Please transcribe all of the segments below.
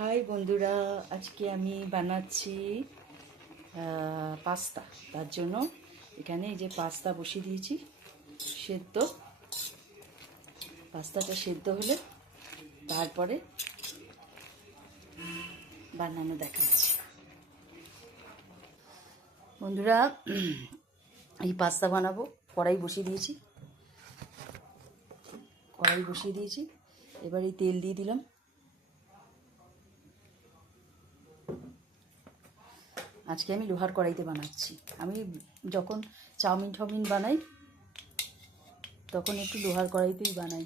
High বন্ধুরা, আজকে আমি বানাচ্ছি পাস্তা। তার জন্য এখানে এই যে পাস্তা বসিয়ে দিয়েছি সেদ্ধ। পাস্তাটা সেদ্ধ হলে তারপরে বানানো দেখাচ্ছি। বন্ধুরা, এই পাস্তা বানাবো। কড়াই বসিয়ে দিয়েছি। এবার এই তেল দিয়ে দিলাম। আজকে আমি লোহার কড়াইতে বানাচ্ছি। আমি যখন চাউমিন বানাই তখন একটু লোহার কড়াইতেই বানাই।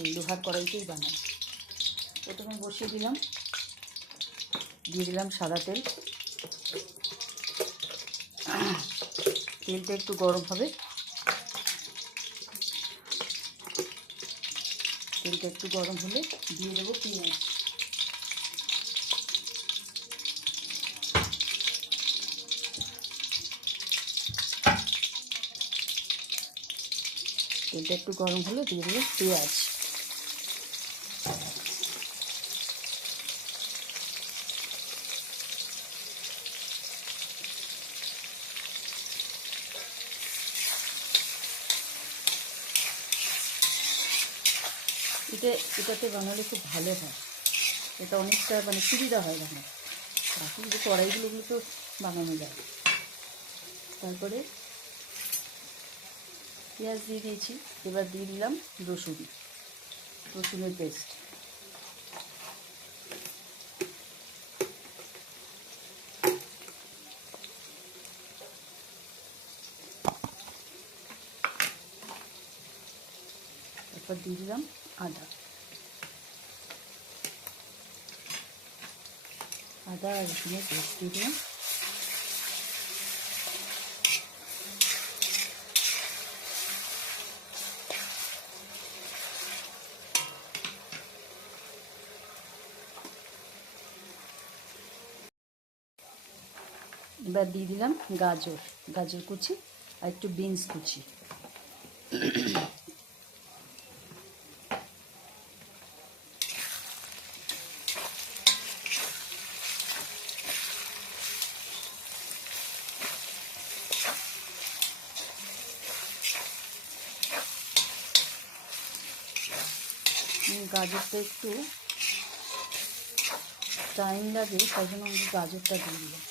এই লোহার কড়াইতেই বানাই। প্রথমে বসিয়ে দিলাম, দিয়ে দিলাম সাদা তেল। তেলটা একটু গরম হবে। তেলটা একটু গরম হলে দিয়ে দেবো পেঁয়াজ। তেলটা একটু গরম হলে দিয়ে দেবো পেঁয়াজ। এটাতে বানালে খুব ভালো হয়। এটা অনেকটা সুবিধা হয় বানানো। বাকি যে কড়াইগুলো তো বানানো যায়। তারপরে পেঁয়াজ দিয়ে দিয়েছি। এবার দিয়ে দিলাম রসুনের পেস্ট। তারপর দিয়ে দিলাম আদা আর রসুনের পেস্ট দিয়ে দিলাম। এবার দিয়ে দিলাম গাজর কুচি আর একটু বিনস কুচি। গাজরটা একটু টাইম লাগে, তাই জন্য আমি গাজরটা দিয়ে দিলাম।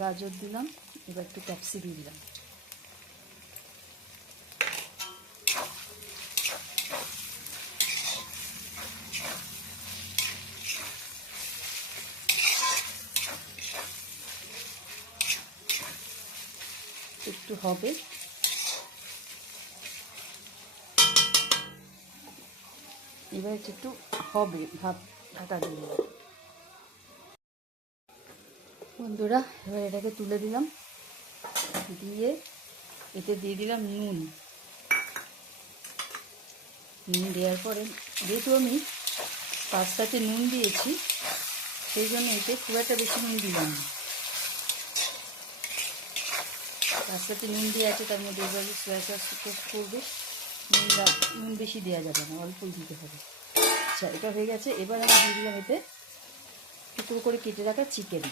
গাজর দিলাম। এবার একটু ক্যাপসি দিয়ে দিলাম। একটু হবে, এবার একটু হবে ভাত, ঢাকা দিয়ে দিলাম। বন্ধুরা, এবার এটাকে তুলে দিলাম। দিয়ে এতে দিয়ে দিলাম নুন দেওয়ার পরে, যেহেতু আমি পাস্তাতে নুন দিয়েছি সেই জন্য এতে খুব একটা বেশি নুন দিলাম না। পাস্তাতে নুন দিয়ে আছে, তার মধ্যে এবার সয়া সস করবে। নুন বেশি দেওয়া যাবে না, অল্পই দিতে হবে। আচ্ছা, এটা হয়ে গেছে। এবার আমি দিয়ে দিলাম এতে টুকরো করে কেটে রাখা চিকেন।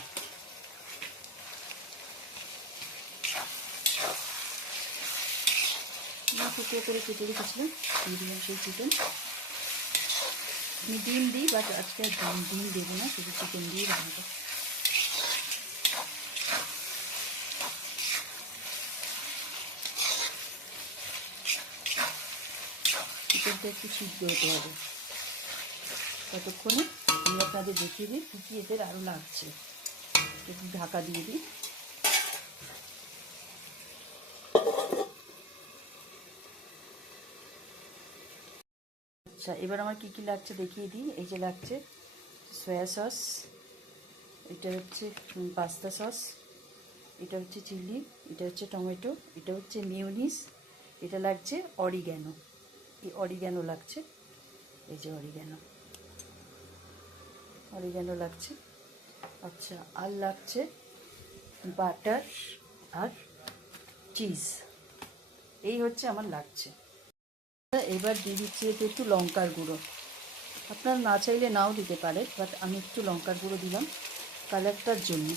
টুকরো করে কেটে রেখেছিলাম, দিয়ে দিলাম সেই চিকেন। আমি ডিম দিই, বাট আজকে ডিম দেবো না, শুধু চিকেন দিয়ে বানাবো। চিকেনটা একটু সিদ্ধ হতে হবে। ততক্ষণে আমি আপনাদের দেখিয়ে দিই কী কী এদের আরও লাগছে। একটু ঢাকা দিয়ে দিই। আচ্ছা, এবার আমার কী কী লাগছে দেখিয়ে দিই। এই যে লাগছে সয়া সস, এটা হচ্ছে পাস্তা সস, এটা হচ্ছে চিলি, এটা হচ্ছে টমেটো, এটা হচ্ছে মিউনিস, এটা লাগছে অরিগ্যানো। এই অরিগ্যানো লাগছে, এই যে অরিগ্যানো লাগছে। আচ্ছা, আর লাগছে বাটার আর চিজ। এই হচ্ছে আমার লাগছে। এবার দিয়ে দিচ্ছি এতে একটু লঙ্কার গুঁড়ো। আপনারা না চাইলে নাও দিতে পারে, বাট আমি একটু লঙ্কার গুঁড়ো দিলাম কালারটার জন্য।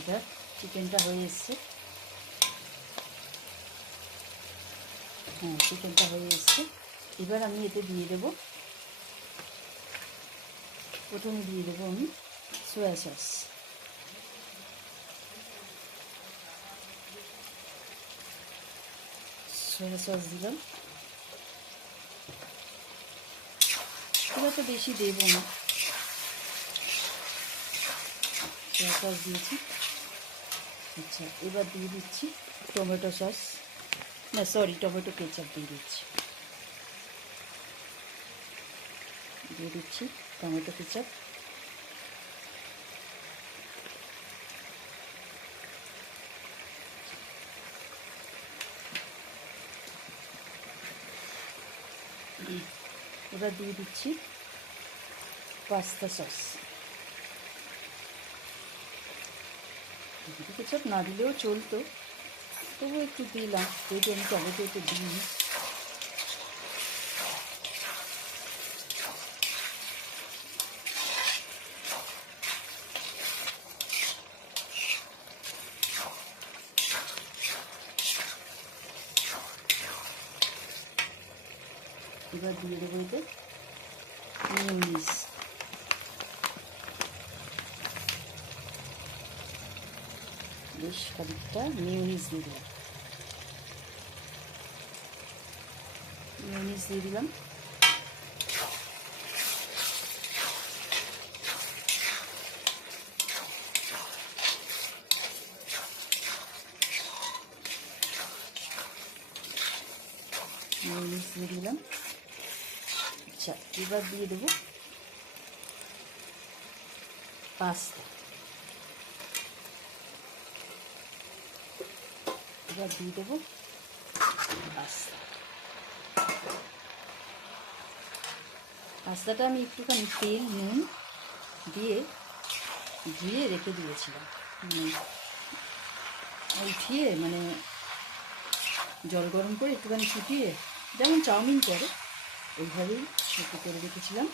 এবার চিকেনটা হয়ে এসছে। হ্যাঁ, চিকেনটা হয়ে এসছে। এবার আমি এতে দিয়ে দেবো, প্রথমে দিয়ে দেবো আমি সয়া সস। সয়া সস দিলাম। এবার তো বেশি দেবো না, সয়া সস দিয়েছি। আচ্ছা, এবার দিয়ে দিচ্ছি টমেটো সস, না সরি টমেটো কেচাপ দিয়ে দিচ্ছি। Tomato ketchup. এবার দিয়ে দিচ্ছি পাস্তা সস। টমেটো কেচাপ না দিলেও চলতো, তবু একটু দিলাম, যেহেতু আমি টমেটো একটু দিই। এবার দিয়ে দেবো এতে মিউনিস। বেশ খানিকটা মিউনিস দিয়ে দিলাম। মিউনিস দিয়ে দিলাম। মিউনিস দিয়ে দিলাম। আচ্ছা, এবার দিয়ে দেবো পাস্তা। এবার দিয়ে দেবো পাস্তা। পাস্তাটা আমি একটুখানি তেল নুন দিয়ে ধুয়ে রেখে দিয়েছিলাম, উঠিয়ে মানে জল গরম করে একটুখানি ফুটিয়ে, যেমন চাউমিন করে ওইভাবেই একটু করে রেখেছিলাম।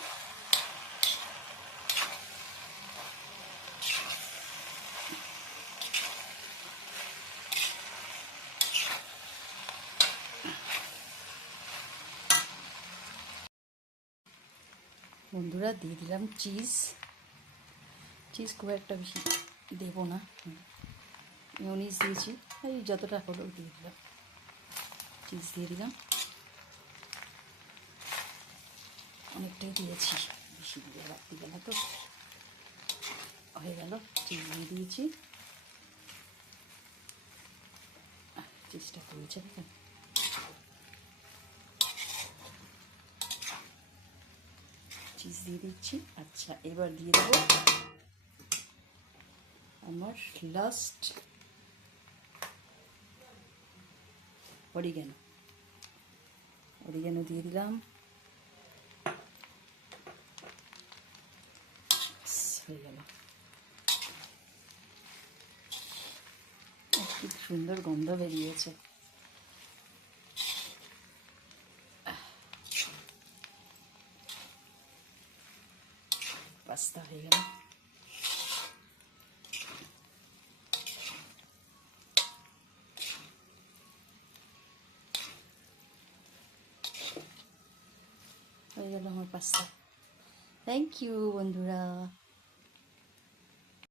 বন্ধুরা দিয়ে দিলাম চিজ। চিজ খুব একটা বেশি দেবো না, মিউনিস দিয়েছি, এই যতটা হলো দিয়ে দিলাম। চিজ দিয়ে দিলাম, অনেকটাই দিয়েছি, বেশি দিয়ে রাখতে গেলে তো হয়ে গেল। চিজ দিয়ে দিয়েছি, চিজটা করেছে দেখেন। চিজ দিয়ে দিচ্ছি। আচ্ছা, এবার দিয়ে দেবো আমার লাস্ট অরিগ্যানো। অরিগ্যানো দিয়ে দিলাম। হয়ে গেল। কি সুন্দর গন্ধ বেরিয়েছে। পাস্তা হয়ে গেল। হয়ে গেল আমার পাস্তা। থ্যাংক ইউ বন্ধুরা।